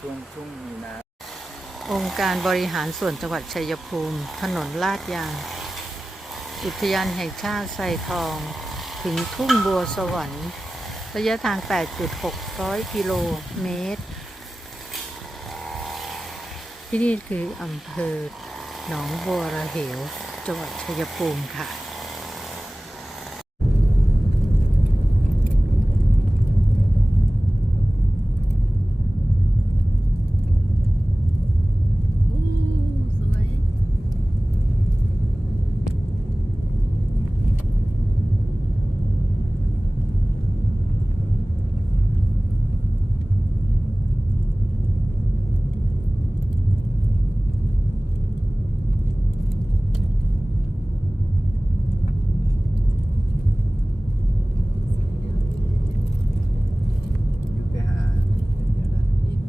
ช่วงมีน้องค์การบริหารส่วนจังหวัดชัยภูมิถนนลาดยางอุทยานแห่งชาติไซทองถึงทุ่งบัวสวรรค์ระยะทาง 8.600 กิโลเมตรที่นี่คืออำเภอหนองบัวระเหวจังหวัดชัยภูมิค่ะอยู่ไปหาเดี๋ยวนะภูมิ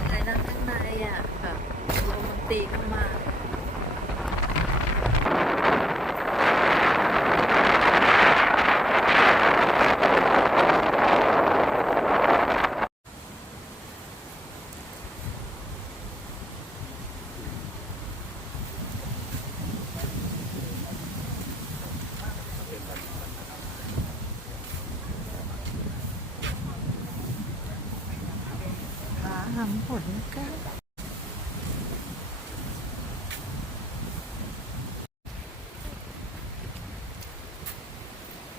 อะไรนะข้างในอ่ะแบบลมมันตีเข้ามาหาหำผลก็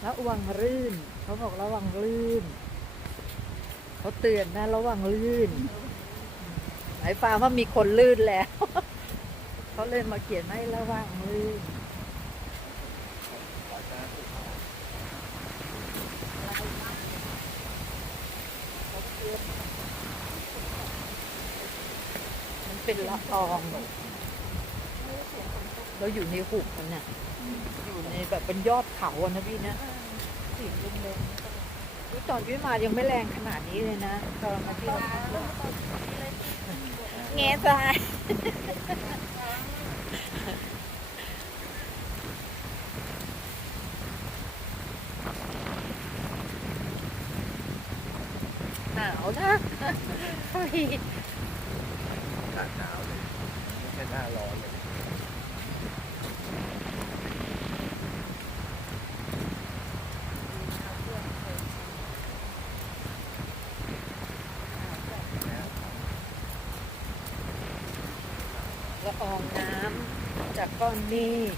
ระวังลื่นเขาบอกระวังลื่นเขาเตือนนะระวังลื่นหมายความว่ามีคนลื่นแล้วเขาเลยมาเขียนให้ระวังลื่นมันเป็นละอองเราอยู่ในหุบมันน่ะอยู่ในแบบเป็นยอดเขาอะนะพี่นะสีลมเลยตอนพี่มายังไม่แรงขนาดนี้เลยนะตอนมาที่แง่ทรายหนาวนะพี่ อากาศหนาวเลยไม่ใช่หน้าร้อนเลยละอองน้ำจากก้อนเมฆ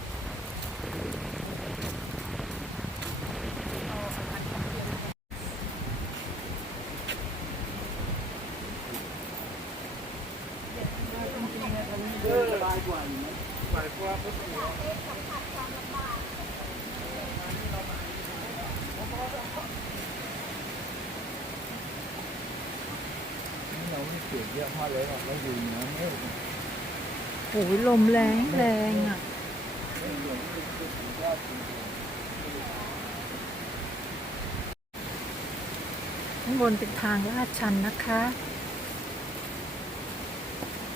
สบายกว่าอยู่ไหมสบายกว่าพุทธเนี่ยเราไม่เปลี่ยนเยอะเพราะเลยหรอกเราอยู่เหนือเมฆ โอ้ยลมแรงแรงอ่ะข้างบนเป็นทางลาดชันนะคะ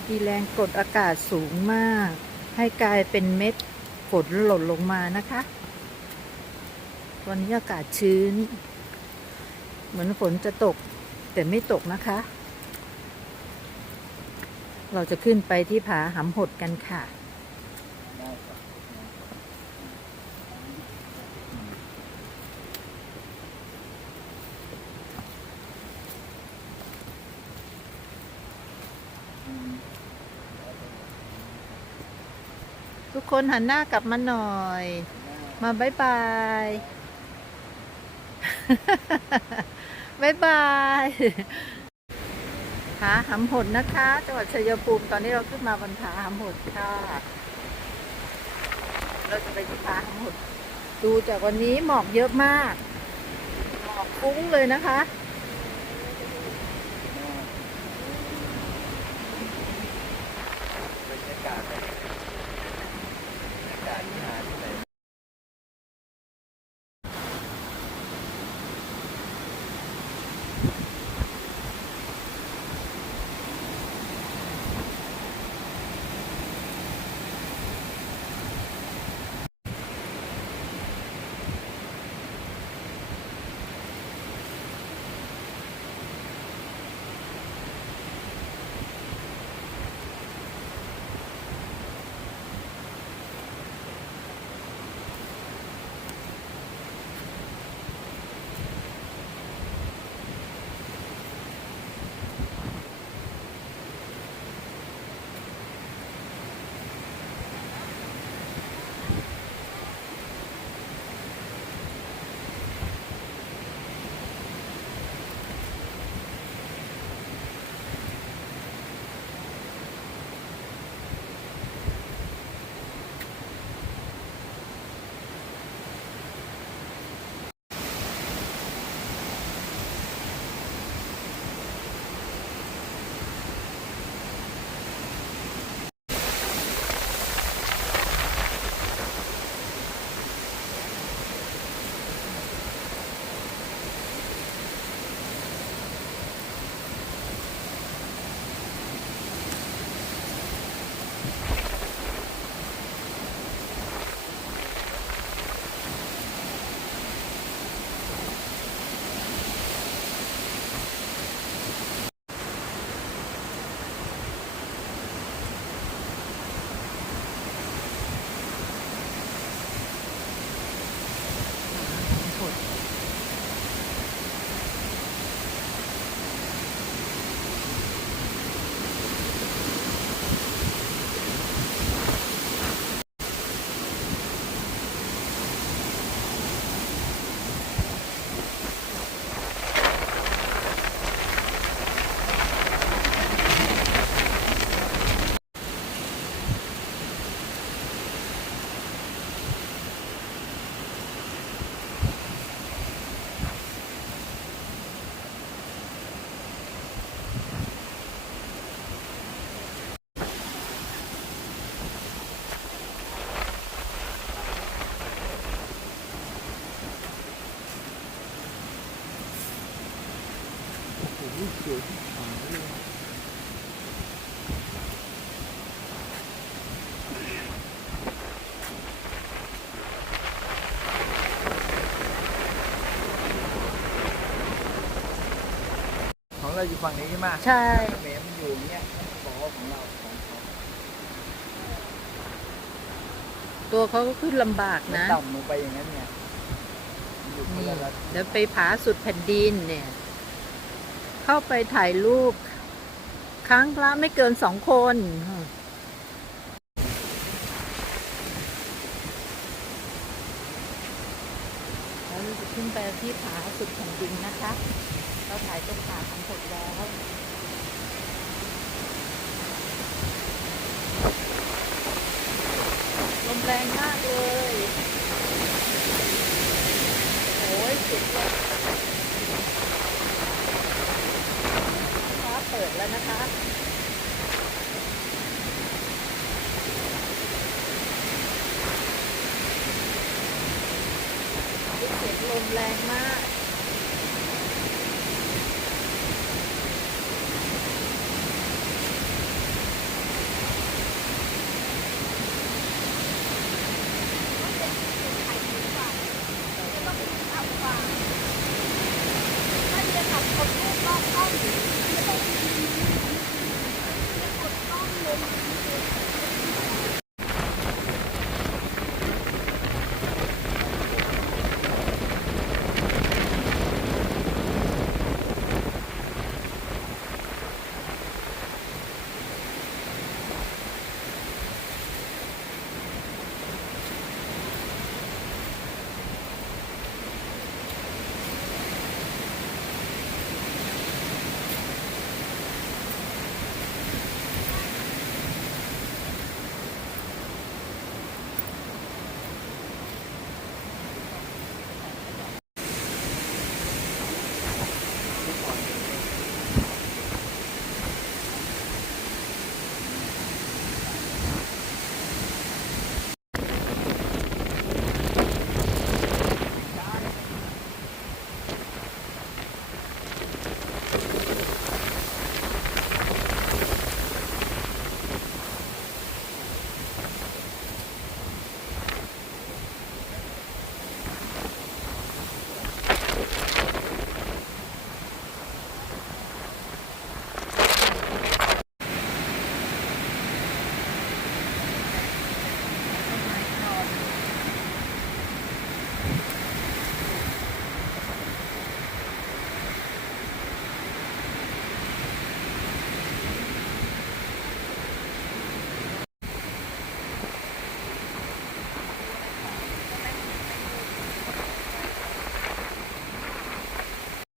มีแรงกดอากาศสูงมาก ให้กลายเป็นเม็ดฝนหล่นลงมานะคะวันนี้อากาศชื้น เหมือนฝนจะตกแต่ไม่ตกนะคะ เราจะขึ้นไปที่ผาหำหดกันค่ะทุกคนหันหน้ากลับมาหน่อย มาบ๊ายบายบ๊ายบายผาหำหดนะคะจังหวัดชัยภูมิตอนนี้เราขึ้นมาบนผาหำหดค่ะเราจะไปที่ผาหำหดดูจากวันนี้หมอกเยอะมากหมอกฟุ้งเลยนะคะบรรยากาศแบบบรรยากาศที่หาที่ไหน เราอยู่ฝั่งนี้ใช่ไหม ใช่ เขมรมันอยู่อย่างเงี้ยบอกว่าของเราของเขา ตัวเขาก็ขึ้นลำบาก มัน นะ ต่ำลงไปอย่างนั้นไงมันอยู่คน นี่ ละระดับ เดี๋ยวไปผาสุดแผ่นดินเนี่ย เข้าไปถ่ายรูป ครั้งละไม่เกิน2 คนแล้วเราจะขึ้นไปที่ผาสุดแผ่นดินนะคะ เราถ่ายตรงผาทั้งหมดแล้ว ลมแรงมากเลย โอ้ยสุดเลยฟ้าเปิดแล้วนะคะเสียงลมแรงมาก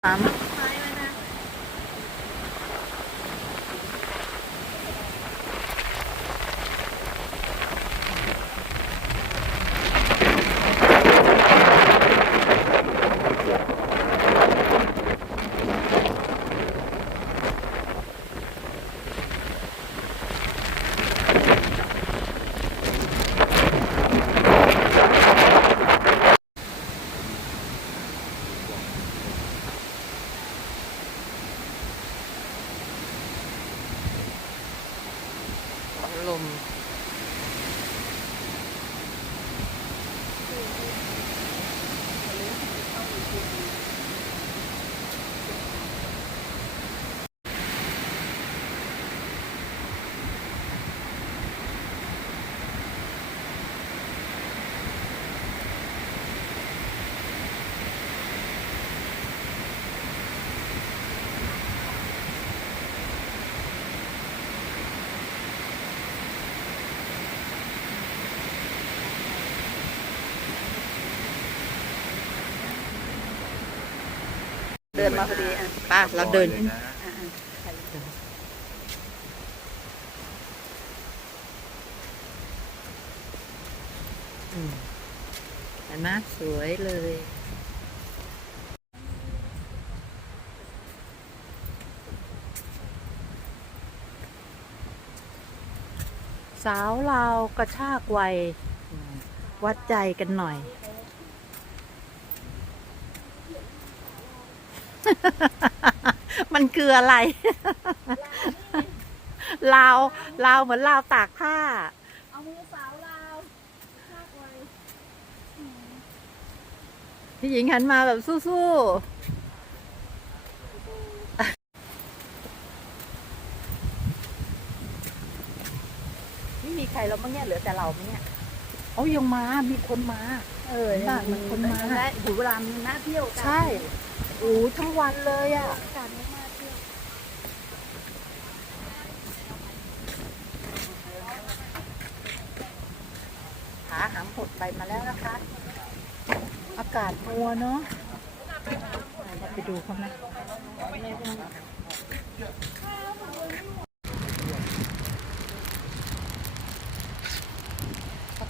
สามลม เดินมาพอดีอ่ะป้าเราเดินขึ้นเห็นไหมสวยเลย สาวลาวกระชากวัย วัดใจกันหน่อย มันคืออะไร ลาวเหมือนลาวตากผ้า เอามือสาวลาวลากไว้ พี่หญิงหันมาแบบสู้ มีใครแล้วมั้งเนี่ยเหลือแต่เรามั้งเนี่ยเอายังมามีคนมา น่ะมันคนมา และหูเวลามันน่าเที่ยวกัน ใช่โอ้ทั้งวันเลยอ่ะ การไม่น่าเที่ยว หาหำหดไปมาแล้วนะคะ อากาศมัวเนาะเราไปดูเขาไหมเขา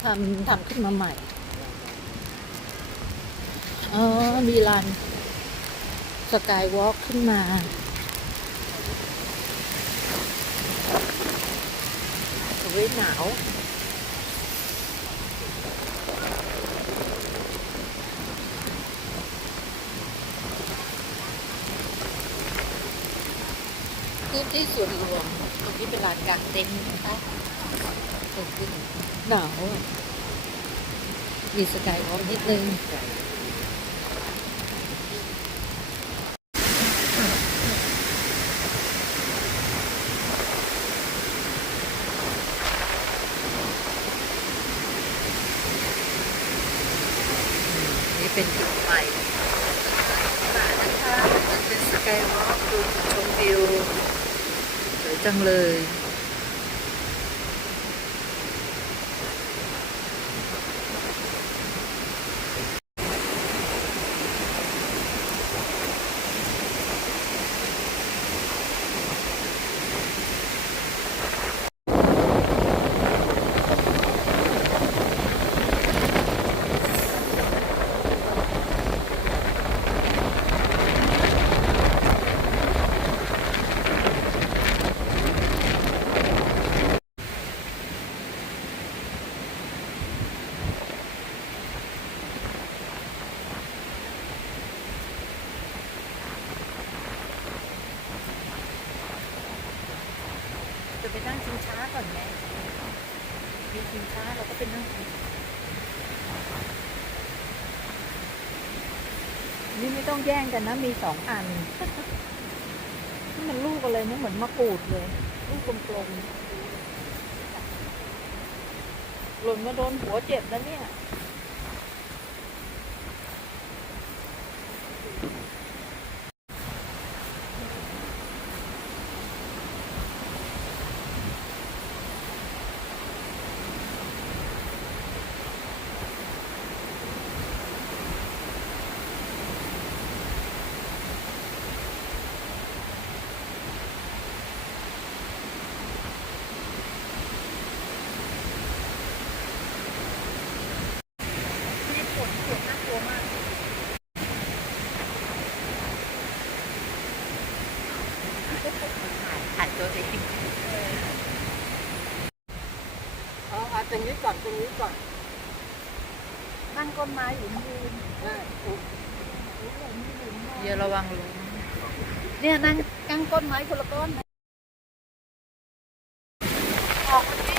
ทำขึ้นมาใหม่อ๋อมีลานสกายวอล์กขึ้นมาเว้ยหนาว พื้นที่ส่วนรวมตรงนี้เป็นลานกลางเต็นท์นะคะตรงนี้หนาวอะมีสกายวอล์กนิดนึงนี่เป็นจุดใหม่มานะคะมันเป็นสกายวอล์กดูจุดชมวิวสวยจังเลย จะไปนั่งชิงช้าก่อนไหมมีชิงช้าเราก็ไปนั่งนี่ไม่ต้องแย่งกันนะ มี2 อัน นี่มันลูกอะไรนะเหมือนมะกรูดเลย ลูกกลมๆหล่นมาโดนหัวเจ็บแล้วเนี่ย นี่ฝนน่ากลัวมากถ่ายตัวเองเอาตรงนี้ก่อนตรงนี้ก่อน นั่งต้นไม้อยู่ยืน อย่าระวังล้ม เนี่ยนั่งกั้งต้นไม้คนละต้นนะ ออกมาดิ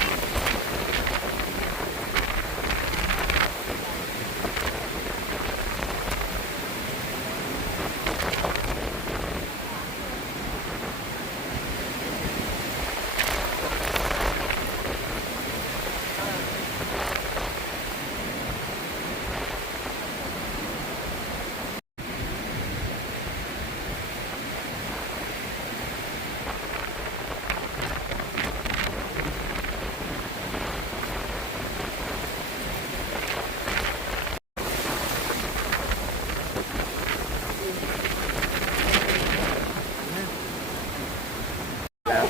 แล้ว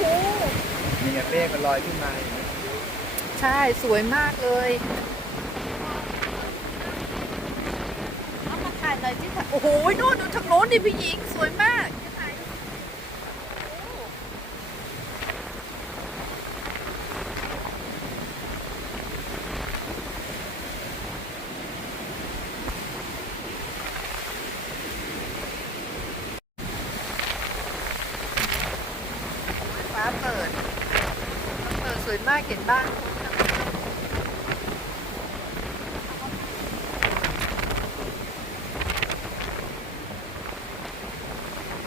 มีเมฆมันลอยขึ้นมาเห็นไหม ใช่สวยมากเลยเอามาถ่ายหน่อยที่ถ่ายโอ้โหนู่นดูทางโน้นดิพี่หญิงสวยมากฟ้าเปิดสวยมากเห็นบ้าง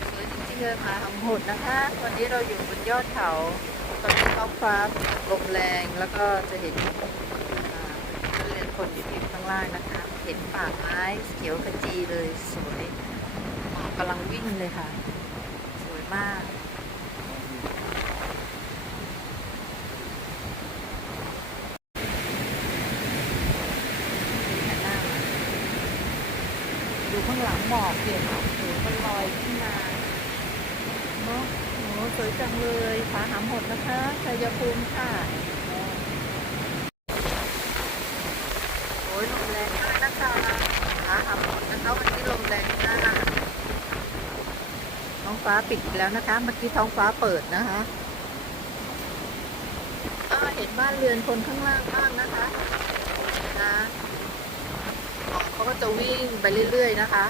สวยจริงๆเลยผาหำหดนะคะวันนี้เราอยู่บนยอดเขา ตอนนี้ท้องฟ้าลมแรงแล้วก็จะเห็นนักเรียนคนอยู่ที่ข้างล่างนะคะ เห็นป่าไม้เขียวขจีเลยสวยหมอกกำลังวิ่งเลยค่ะ สวยมากดูข้างหลังหมอกเห็นโอ้โหมันลอยขึ้นมาเนาะโอ้สวยจังเลยผาหามหดนะคะชัยภูมิค่ะโอ้ยลมแรงมากนะคะผาหามหดนะคะวันนี้ลมแรงมากท้องฟ้าปิดอีกแล้วนะคะเมื่อกี้ท้องฟ้าเปิดนะคะเห็นบ้านเรือนคนข้างล่างบ้างนะคะนะเขาก็จะวิ่งไปเรื่อยๆนะคะ